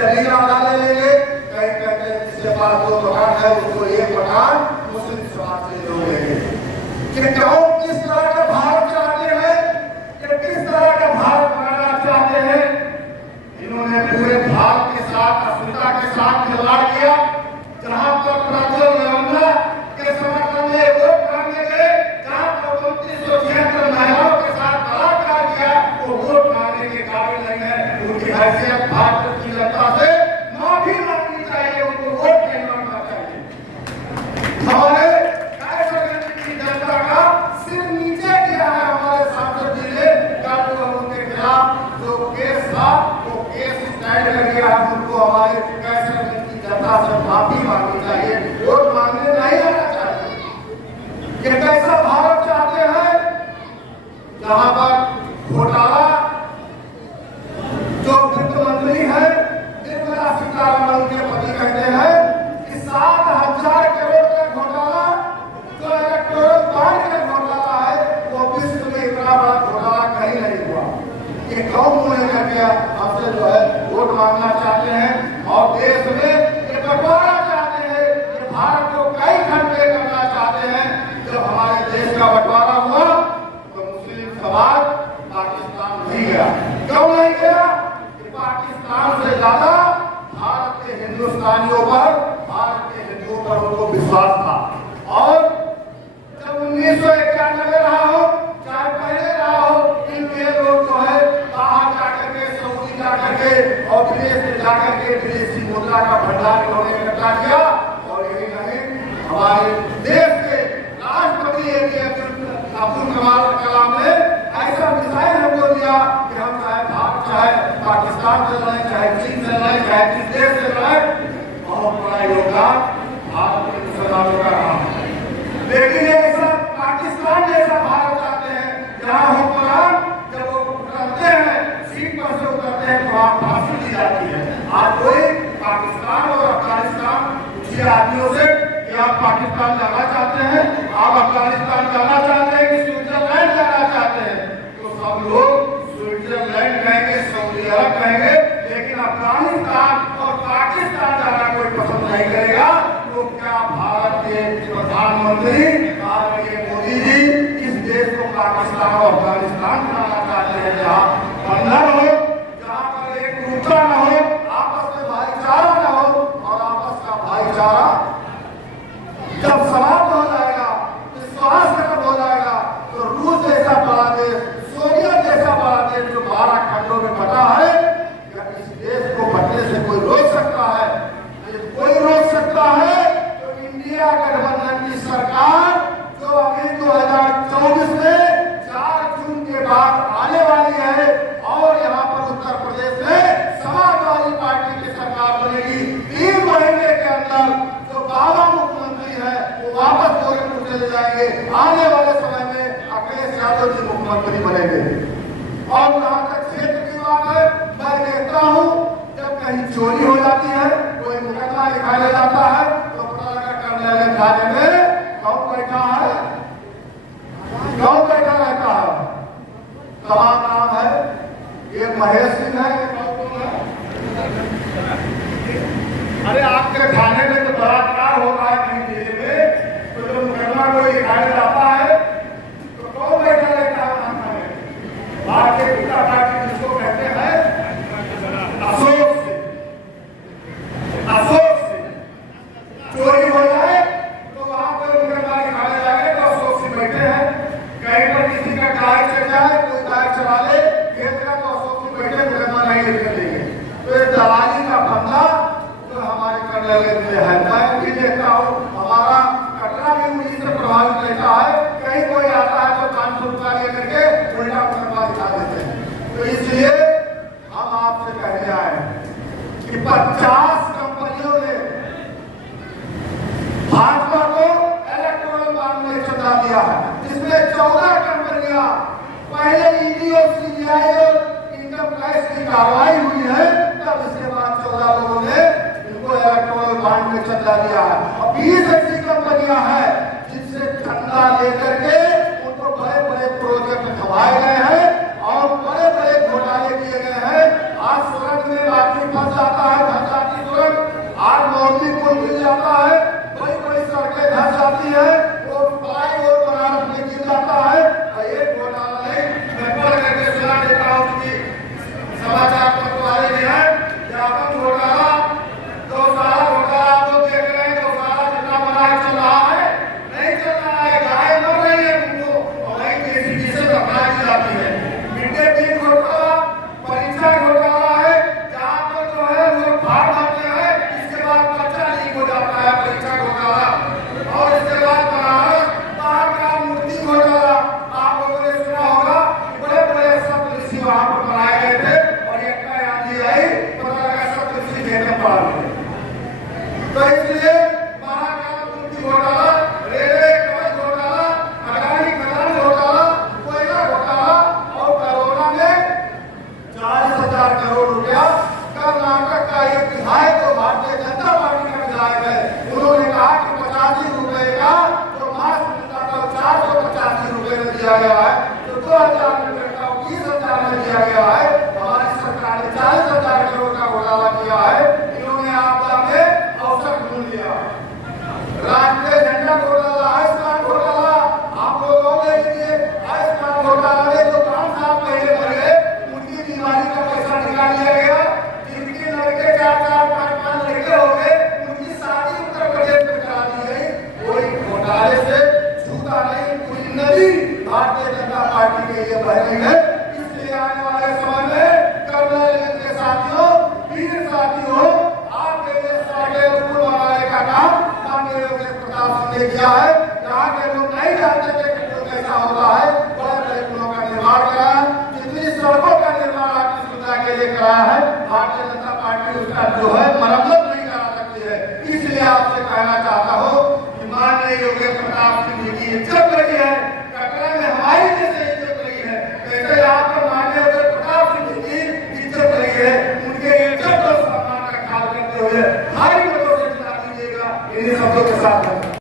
जमीन आधा ले लेंगे, कहीं कहते हैं जिसके पास 2 मकान है उसको 1 मकान मुस्लिम समाज से जोड़ लेंगे। कि क्यों किस तरह का भारत चाहते हैं, कि किस तरह का भारत बनाना चाहते हैं। इन्होंने पूरे भारत के साथ अस्मिता के साथ खिलवाड़ किया। जहां पर प्रज्वल रेवन्ना के समर्थन में वोट मांगने गए, जहां पर 2976 महिलाओं के साथ बलात्कार किया, वो वोट मांगने के काबिल नहीं है। उनकी हैसियत भारत की जनता से माफी मांगनी चाहिए, उनको वोट नहीं मांगना चाहिए। हमारे की जनता का सिर नीचे किया है हमारे सांसद जी ने, तो उनके खिलाफ जो केस था वो केस स्टैंड कर गया है। उनको हमारे कैसे की जनता से माफी मांगनी चाहिए, वोट मांगने नहीं आना चाहिए। ये कैसा भारत चाहते हैं जहां पर घोटाला, जो वित्त मंत्री है निर्मला सीतारमण के पति कहते हैं कि 7,000 करोड़ का घोटाला, जो इलेक्टोरल बॉन्ड का घोटाला है, वो विश्व में इतना बड़ा घोटाला कहीं नहीं हुआ। ये कौन मुझे करके हमसे जो है वोट मांगना चाहते हैं और देश में ये बंटवारा चाहते हैं, ये भारत को कई खंड में करना चाहते हैं। जब हमारे देश का बंटवारा हुआ तो मुस्लिम समाज पाकिस्तान नहीं गया। क्यों नहीं गया? पाकिस्तान से ज्यादा भारत के हिंदुस्तानियों पर, भारत के हिंदुओं पर उनको विश्वास था। और जब 1991 रहा हो, चाहे पहले रहा हो, इनके लोग जो है बाहर जाकर के, सऊदी जाकर के और विदेश में जाकर के विदेशी मुद्रा का भंडार इन्होंने इकट्ठा किया। और यही नहीं, हमारे देश के राष्ट्रपति अब्दुल कलाम ने ऐसा मिसाइल हमको दिया कि हम चाहे भारत, चाहे पाकिस्तान से लड़े, चाहे चीन से लड़े, चाहे किस देश से लड़े, बहुत बड़ा योगदान भारत के मुसलमानों का रहा। लेकिन ये सब पाकिस्तान जैसा भारत चाहते हैं जहां हुक्मरान जब वो उतरते हैं, सीट पर से उतरते हैं तो वहां फांसी दी जाती है। आज कोई पाकिस्तान और अफगानिस्तान पूछिए आदमियों से कि आप पाकिस्तान जाना चाहते हैं, आप अफगानिस्तान जाना चाहते हैं कि स्विट्जरलैंड जाना चाहते हैं, तो सब लोग स्विट्जरलैंड कहेंगे, सऊदी अरब कहेंगे, लेकिन अफगानिस्तान और पाकिस्तान जाना कोई पसंद नहीं करेगा। तो क्या भारत के प्रधानमंत्री आदरणीय मोदी जी किस देश को पाकिस्तान और अफगानिस्तान बनाना चाहते हैं, जहाँ बंधन हो, जहाँ पर एक रूपता न हो, आपस में भाईचारा न हो। और आपस का भाईचारा जब समाप्त हो जाएगा, विश्वास खत्म हो जाएगा, तो रूस जैसा बड़ा देश, सोवियत जैसा बड़ा देश जो 12 खंडों में बटा है, क्या इस देश को बटने से कोई रोक सकता है? कोई रोक सकता है तो इंडिया गठबंधन की सरकार जो अभी 2024 में 4 जून के बाद आने वाली है, और यहाँ पर उत्तर प्रदेश में समाजवादी पार्टी की सरकार बनेगी। 3 महीने के अंदर जो बाबा मुख्यमंत्री है वो वापस गोरखपुर चले जाएंगे। आने वाले समय में अखिलेश यादव जी मुख्यमंत्री बनेंगे। और जहाँ तक क्षेत्र की बात है, मैं देखता हूँ जब कहीं चोरी हो जाती है, कोई मुकदमा लिखाया जाता है, तो पता लगा कर्नल थाने में कौन बैठा है, कौन बैठा रहता है, तमाम नाम है, एक महेश सिंह है, अरे आपके थाने में तो बलात्कार हो रहा है कहीं जिले में, तो जब मुकदमा कोई लिखाया जाता है तो कौन बैठा रहता है थाने में? भारतीय जनता पार्टी जिसको कहते हैं अशोक सिंह, चोरी हो जाए तो वहां पर मुकदमा लिखाया जाए तो अशोक सिंह बैठे हैं। कहीं पर किसी का कार चल जाए, कोई कार चला ले, खेत का, तो अशोक सिंह बैठे मुकदमा नहीं लिखने देंगे। तो ये दलाली का फंदा जो हमारे कर्नल में है, मैं भी देखता हूँ, हमारा कटरा भी उन्हीं से प्रभावित रहता है। कहीं कोई आता है तो 500 रुपया लेकर के उल्टा मुकदमा दिखा देते हैं। तो इसलिए हम आपसे कहने आए कि 50 कंपनियों ने भाजपा को इलेक्टोरल बॉन्ड में चंदा दिया है, जिसमें 14 कंपनियां पहले ईडी और सीबीआई और इनकम टैक्स की कार्रवाई हुई है, तब इसके बाद 14 लोगों ने इनको इलेक्टोरल बॉन्ड में चंदा दिया है। और 20 ऐसी कंपनियां हैं जिनसे चंदा लेकर के उनको बड़े बड़े प्रोजेक्ट खवाए गए हैं और बड़े बड़े घोटाले किए गए हैं। आज सुरंग में आदमी फंस जाता है, नेपाल में। तो इसलिए महाकाल पूर्ति घोटाला, रेलवे कवच घोटाला, अडानी खदान घोटाला, कोयला घोटाला और कोरोना में 40,000 करोड़ रुपया। कर्नाटक का एक विधायक जो भारतीय जनता पार्टी का विधायक है, उन्होंने कहा कि 85 रुपए का जो मास्क मिलता था 485 रुपए में दिया गया है, तो 2000 रुपए का 20,000 में दिया गया है। हमारी सरकार ने 40,000 करोड़ का घोटाला किया है। इन्होंने आपदा में औसत ढूंढ लिया। राष्ट्रीय झंडा घोटाला, आयुष्मान घोटाला, आप लोग और ले लीजिए। आयुष्मान घोटाला में जो 5 साल पहले भरे उनकी बीमारी का पैसा निकाल लिया गया। जिनके लड़के 4-4, 5-5 लड़के हो गए, उनकी शादी उत्तर प्रदेश में करा दी गई। कोई घोटाले से छूटा नहीं, पूरी नदी भारतीय जनता पार्टी के लिए बह रही है। इसलिए आने वाले समय में कर्नल के साथियों, वीर साथियों, आपके देश के पुल बनाने का काम माननीय योगेश प्रताप सिंह ने किया है। यहाँ के लोग नहीं जानते थे कि पुल कैसा होता है, बड़े-बड़े पुलों का निर्माण करा, जितनी सड़कों का निर्माण आपकी सुविधा के लिए कराया है, भारतीय जनता पार्टी उसका जो है मरम्मत नहीं करा सकती है। इसलिए आपसे कहना चाहता हूँ कि माननीय योगेश प्रताप सिंह जी की इज्जत रही है, कटरा में हमारी जैसे इज्जत रही है, वैसे यहाँ पर माननीय योगेश प्रताप सिंह जी की इज्जत रही है। उनके इज्जत और सम्मान का ख्याल करते हुए भारी मतों से जिता दीजिएगा। इन्हीं शब्दों के साथ